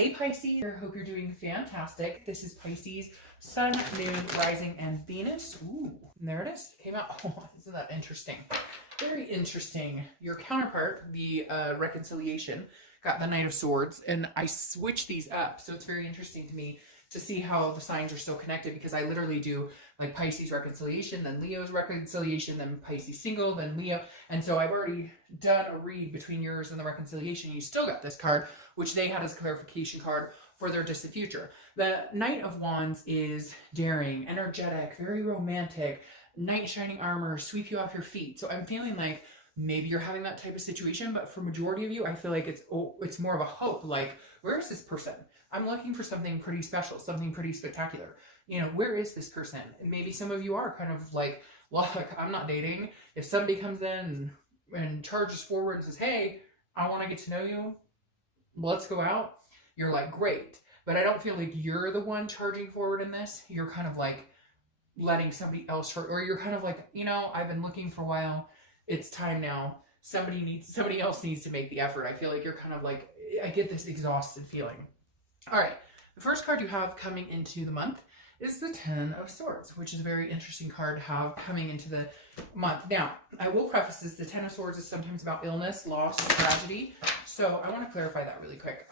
Hey Pisces, I hope you're doing fantastic. This is Pisces, Sun, Moon, Rising, and Venus. Ooh, and there it is. Came out. Oh, isn't that interesting? Very interesting. Your counterpart, the reconciliation, got the Knight of Swords, and I switched these up. So it's very interesting to me to see how the signs are still connected, because I literally do like Pisces reconciliation, then Leo's reconciliation, then Pisces single, then Leo. And so I've already done a read between yours and the reconciliation. You still got this card, which they had as a clarification card for their distant future. The Knight of Wands is daring, energetic, very romantic, knight in shining armor, sweep you off your feet. So I'm feeling like maybe you're having that type of situation, but for majority of you, I feel like it's more of a hope. Like, where is this person? I'm looking for something pretty special, something pretty spectacular. You know, where is this person? And maybe some of you are kind of like, look, I'm not dating. If somebody comes in and charges forward and says, hey, I want to get to know you, let's go out, you're like, great. But I don't feel like you're the one charging forward in this. You're kind of like letting somebody else, or you're kind of like, you know, I've been looking for a while. It's time now. Somebody else needs to make the effort. I feel like you're kind of like, I get this exhausted feeling. All right, the first card you have coming into the month is the Ten of Swords, which is a very interesting card to have coming into the month. Now, I will preface this, the Ten of Swords is sometimes about illness, loss, tragedy. So I want to clarify that really quick.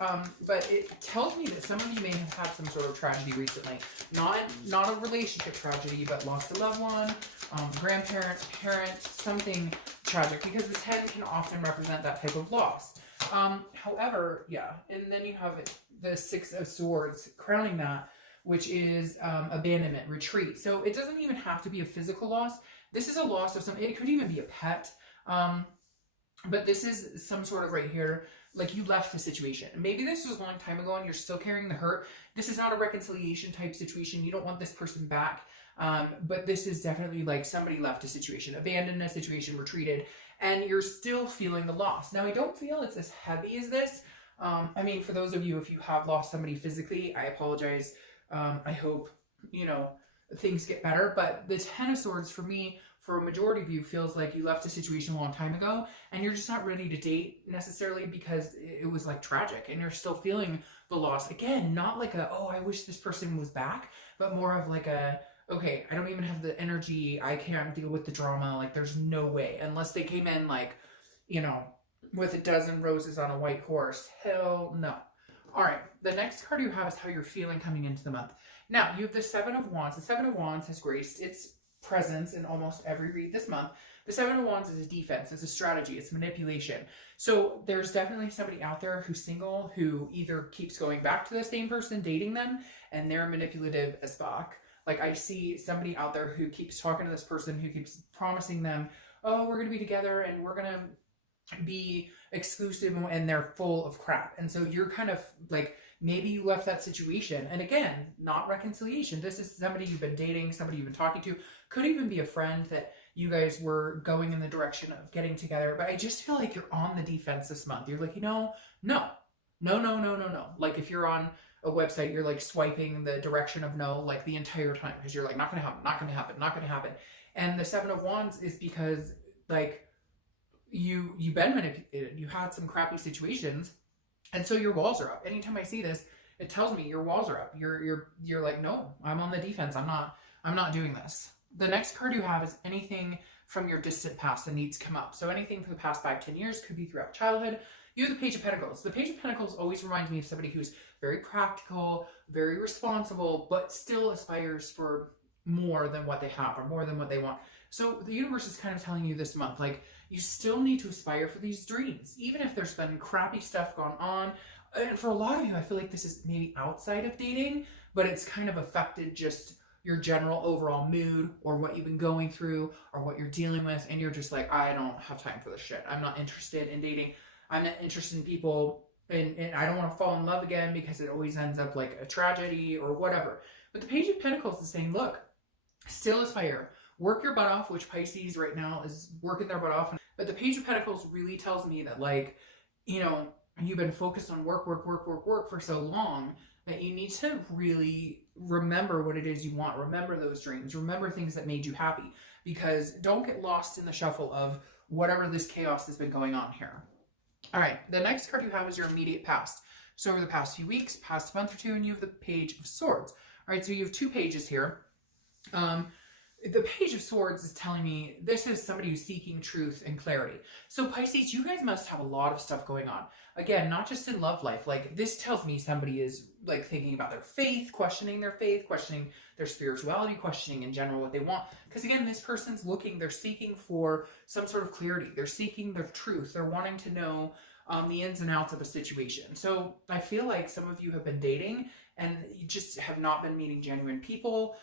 But it tells me that some of you may have had some sort of tragedy recently. Not a relationship tragedy, but lost a loved one, grandparent, parent, something tragic, because the 10 can often represent that type of loss. However, yeah, and then you have the Six of Swords crowning that, which is abandonment, retreat. So it doesn't even have to be a physical loss. This is a loss of something. It could even be a pet. But this is some sort of right here, like you left the situation. Maybe this was a long time ago and you're still carrying the hurt. This is not a reconciliation type situation. You don't want this person back. But this is definitely like somebody left a situation, abandoned a situation, retreated, and you're still feeling the loss. Now, I don't feel it's as heavy as this. I mean, for those of you, if you have lost somebody physically, I apologize. I hope, you know, things get better. But the Ten of Swords for me, for a majority of you, feels like you left a situation a long time ago and you're just not ready to date necessarily because it was like tragic and you're still feeling the loss. Again, not like a, oh, I wish this person was back, but more of like a, okay, I don't even have the energy. I can't deal with the drama. Like, there's no way, unless they came in like, you know, with a dozen roses on a white horse. Hell no. All right, the next card you have is how you're feeling coming into the month. Now, you have the Seven of Wands. The Seven of Wands has graced its presence in almost every read this month. The Seven of Wands is a defense, it's a strategy, it's manipulation. So there's definitely somebody out there who's single who either keeps going back to the same person, dating them, and they're manipulative as fuck. Like, I see somebody out there who keeps talking to this person, who keeps promising them, oh, we're going to be together and we're going to be exclusive, and they're full of crap. And so you're kind of like, maybe you left that situation. And again, not reconciliation. This is somebody you've been dating, somebody you've been talking to. Could even be a friend that you guys were going in the direction of getting together. But I just feel like you're on the defense this month. You're like, you know, no. Like, if you're on a website, you're like swiping the direction of no, like the entire time, because you're like, not going to happen, not going to happen, not going to happen. And the Seven of Wands is because, like, you've been manipulated. You had some crappy situations, and so your walls are up. Anytime I see this, it tells me your walls are up. You're like, no, I'm on the defense. I'm not doing this. The next card you have is anything from your distant past that needs to come up. So anything for the past 5-10 years, could be throughout childhood. You have the Page of Pentacles. The Page of Pentacles always reminds me of somebody who's very practical, very responsible, but still aspires for more than what they have, or more than what they want. So the universe is kind of telling you this month, like, you still need to aspire for these dreams, even if there's been crappy stuff going on. And for a lot of you, I feel like this is maybe outside of dating, but it's kind of affected just your general overall mood, or what you've been going through, or what you're dealing with. And you're just like, I don't have time for this shit. I'm not interested in dating. I'm not interested in people. And I don't want to fall in love again, because it always ends up like a tragedy or whatever. But the Page of Pentacles is saying, look, still aspire. Work your butt off, which Pisces right now is working their butt off. But the Page of Pentacles really tells me that, like, you know, you've been focused on work for so long that you need to really remember what it is you want. Remember those dreams. Remember things that made you happy. Because don't get lost in the shuffle of whatever this chaos has been going on here. All right, the next card you have is your immediate past. So over the past few weeks, past month or two, and you have the Page of Swords. All right, so you have two pages here. The Page of Swords is telling me this is somebody who's seeking truth and clarity. So Pisces, you guys must have a lot of stuff going on. Again, not just in love life. Like, this tells me somebody is like thinking about their faith, questioning their spirituality, questioning in general what they want. Because again, this person's looking, they're seeking for some sort of clarity. They're seeking their truth. They're wanting to know the ins and outs of a situation. So I feel like some of you have been dating and you just have not been meeting genuine people,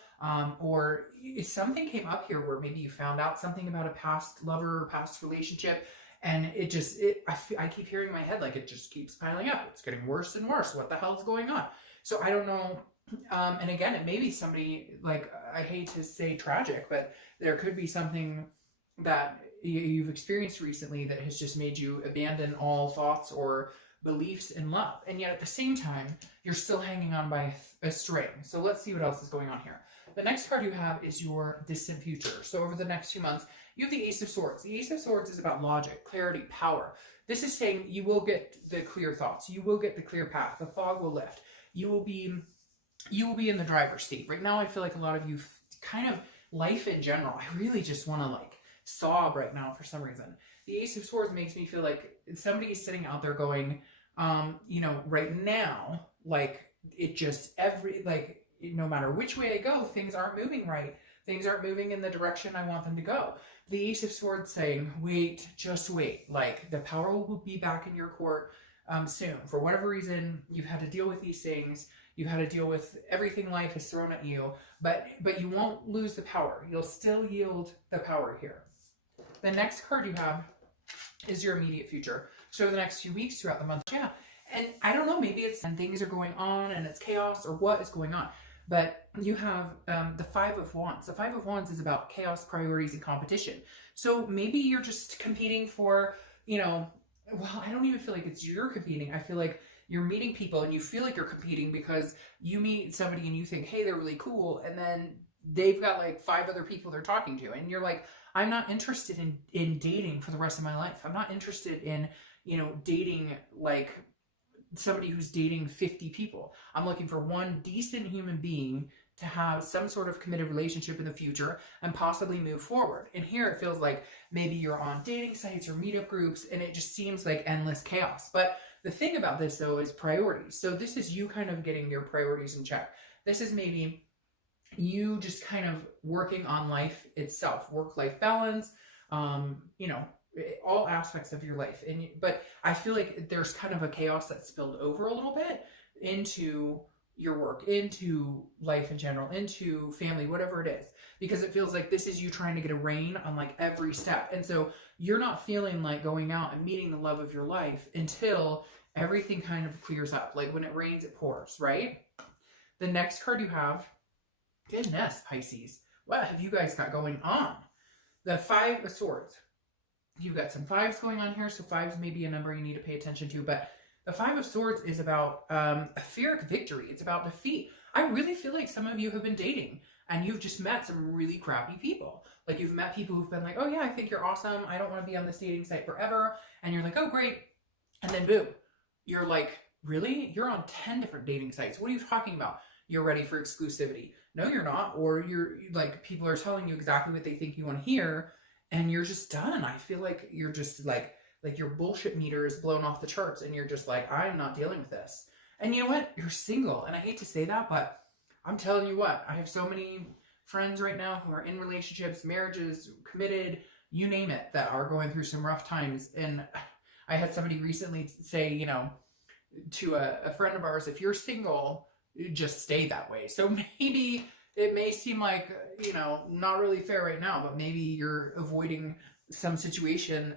or if something came up here where maybe you found out something about a past lover or past relationship, and I keep hearing in my head like it just keeps piling up. It's getting worse and worse. What the hell's going on? So I don't know. And again, it may be somebody, like, I hate to say tragic, but there could be something that you've experienced recently that has just made you abandon all thoughts or beliefs in love. And yet at the same time, you're still hanging on by a string. So let's see what else is going on here. The next card you have is your distant future. So over the next few months, you have the Ace of Swords. The Ace of Swords is about logic, clarity, power. This is saying you will get the clear thoughts. You will get the clear path. The fog will lift. You will be in the driver's seat. Right now, I feel like a lot of you kind of life in general. I really just want to like sob right now for some reason. The Ace of Swords makes me feel like somebody is sitting out there going, you know, right now, like it just no matter which way I go, things aren't moving right. Things aren't moving in the direction I want them to go. The Ace of Swords saying, wait, just wait. Like the power will be back in your court soon. For whatever reason, you've had to deal with these things. You've had to deal with everything life has thrown at you, but you won't lose the power. You'll still yield the power here. The next card you have is your immediate future. So the next few weeks throughout the month. Yeah. And I don't know, maybe it's and things are going on and it's chaos or what is going on. But you have the Five of Wands. The Five of Wands is about chaos, priorities, and competition. So maybe you're just competing for, you know, well, I don't even feel like it's you're competing. I feel like you're meeting people and you feel like you're competing because you meet somebody and you think, hey, they're really cool. And then they've got like 5 other people they're talking to. And you're like, I'm not interested in dating for the rest of my life. I'm not interested in, you know, dating like somebody who's dating 50 people. I'm looking for one decent human being to have some sort of committed relationship in the future and possibly move forward. And here it feels like maybe you're on dating sites or meetup groups and it just seems like endless chaos. But the thing about this though is priorities. So this is you kind of getting your priorities in check. This is maybe you just kind of working on life itself, work-life balance, you know, all aspects of your life. But I feel like there's kind of a chaos that spilled over a little bit into your work, into life in general, into family, whatever it is, because it feels like this is you trying to get a rein on like every step. And so you're not feeling like going out and meeting the love of your life until everything kind of clears up. Like when it rains, it pours, right? The next card you have, goodness, Pisces, what have you guys got going on? The Five of Swords. You've got some 5s going on here. So 5s may be a number you need to pay attention to, but the Five of Swords is about a Pyrrhic victory. It's about defeat. I really feel like some of you have been dating and you've just met some really crappy people. Like you've met people who've been like, oh yeah, I think you're awesome. I don't want to be on this dating site forever. And you're like, oh great. And then boom, you're like, really? You're on 10 different dating sites. What are you talking about? You're ready for exclusivity. No, you're not. Or you're like, people are telling you exactly what they think you want to hear and you're just done. I feel like you're just like your bullshit meter is blown off the charts and you're just like, I'm not dealing with this. And you know what? You're single. And I hate to say that, but I'm telling you what, I have so many friends right now who are in relationships, marriages, committed, you name it, that are going through some rough times. And I had somebody recently say, you know, to a friend of ours, if you're single, just stay that way. So maybe it may seem like, you know, not really fair right now, but maybe you're avoiding some situation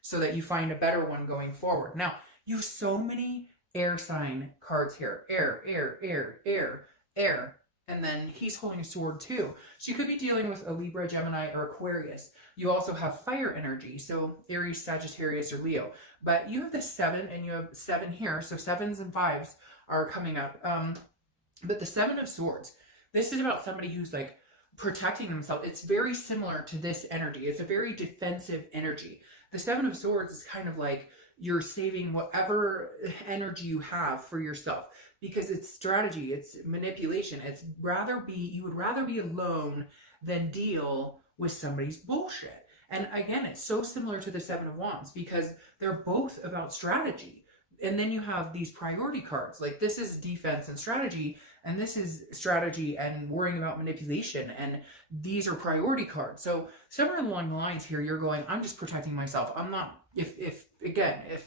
so that you find a better one going forward. Now, you have so many air sign cards here. Air, air, air, air, air. And then he's holding a sword too. So you could be dealing with a Libra, Gemini, or Aquarius. You also have fire energy. So Aries, Sagittarius, or Leo. But you have the 7 and you have 7 here. So 7s and 5s are coming up. But the 7 of Swords, this is about somebody who's like protecting themselves. It's very similar to this energy. It's a very defensive energy. The 7 of Swords is kind of like you're saving whatever energy you have for yourself, because it's strategy, it's manipulation. You would rather be alone than deal with somebody's bullshit. And again, it's so similar to the Seven of Wands because they're both about strategy. And then you have these priority cards. Like this is defense and strategy, and this is strategy and worrying about manipulation. And these are priority cards. So somewhere along the lines here, you're going, I'm just protecting myself. I'm not, if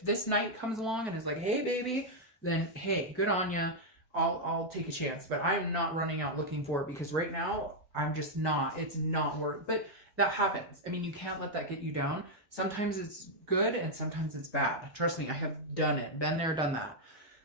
this knight comes along and is like, hey baby, then hey, good on ya. I'll take a chance, but I'm not running out looking for it because right now I'm just not, it's not worth, but that happens. I mean, you can't let that get you down. Sometimes it's good and sometimes it's bad. Trust me, I have done it, been there, done that.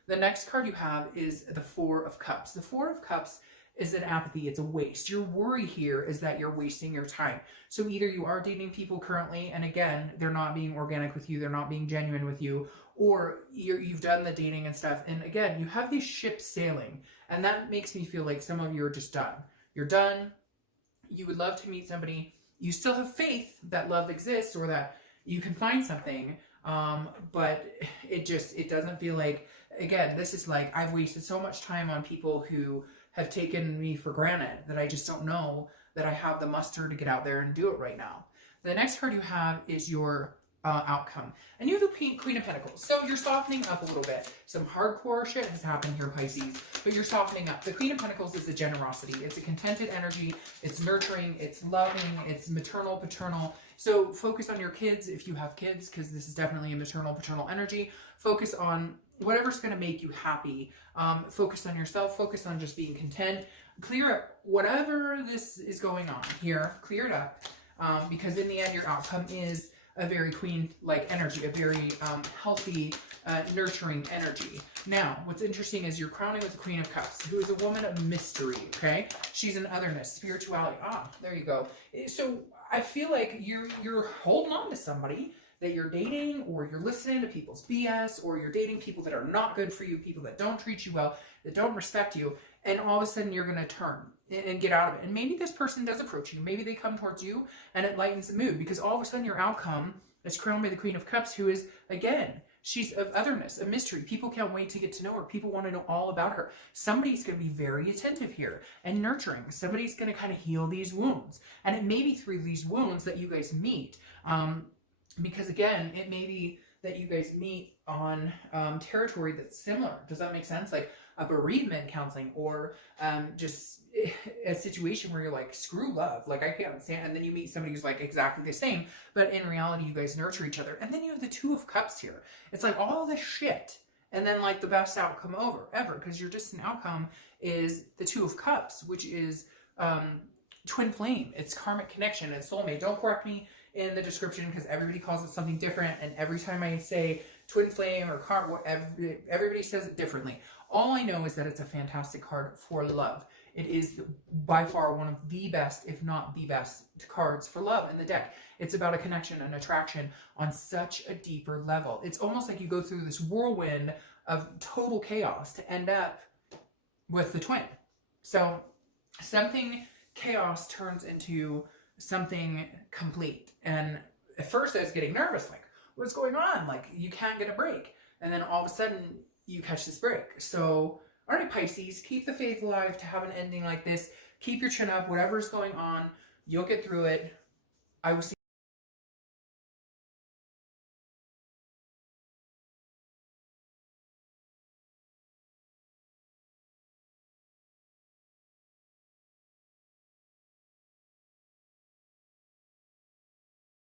The next card you have is the Four of Cups. The Four of Cups is an apathy. It's a waste. Your worry here is that you're wasting your time. So either you are dating people currently, and again, they're not being organic with you, they're not being genuine with you, or you've done the dating and stuff. And again, you have these ships sailing, and that makes me feel like some of you are just done. You're done. You would love to meet somebody. You still have faith that love exists or that you can find something. But it doesn't feel like, again, this is like, I've wasted so much time on people who have taken me for granted that I just don't know that I have the muster to get out there and do it right now. The next card you have is your outcome. And you have the Queen of Pentacles. So you're softening up a little bit. Some hardcore shit has happened here, Pisces, but you're softening up. The Queen of Pentacles is a generosity. It's a contented energy. It's nurturing. It's loving. It's maternal, paternal. So focus on your kids if you have kids, because this is definitely a maternal, paternal energy. Focus on whatever's going to make you happy. Focus on yourself. Focus on just being content. Clear up whatever this is going on here. Clear it up, because in the end, your outcome is a very queen-like energy, a very healthy, nurturing energy. Now, what's interesting is you're crowning with the Queen of Cups, who is a woman of mystery, okay? She's an otherness, spirituality. Ah, there you go. So I feel like you're holding on to somebody that you're dating, or you're listening to people's BS, or you're dating people that are not good for you, people that don't treat you well, that don't respect you, and all of a sudden you're going to turn and get out of it. And maybe this person does approach you. Maybe they come towards you and it lightens the mood, because all of a sudden your outcome is crowned by the Queen of Cups, who is, again, she's of otherness, a mystery. People can't wait to get to know her. People want to know all about her. Somebody's going to be very attentive here and nurturing. Somebody's going to kind of heal these wounds. And it may be through these wounds that you guys meet. Because again, it may be that you guys meet on territory that's similar. Does that make sense? Like a bereavement counseling, or just a situation where you're like, screw love, like I can't stand, and then you meet somebody who's like exactly the same, but in reality you guys nurture each other. And then you have the Two of Cups here. It's like all this shit, and then like the best outcome ever, because your distant outcome is the Two of Cups, which is twin flame. It's karmic connection. It's soulmate. Don't correct me in the description, because everybody calls it something different, and every time I say twin flame or everybody says it differently. All I know is that it's a fantastic card for love. It is by far one of the best, if not the best, cards for love in the deck. It's about a connection, an attraction on such a deeper level. It's almost like you go through this whirlwind of total chaos to end up with the twin. So something chaos turns into something complete. And at first I was getting nervous, like, what's going on? Like, you can't get a break. And then all of a sudden you catch this break. So, all right, Pisces, keep the faith alive to have an ending like this. Keep your chin up, whatever's going on, you'll get through it. I will see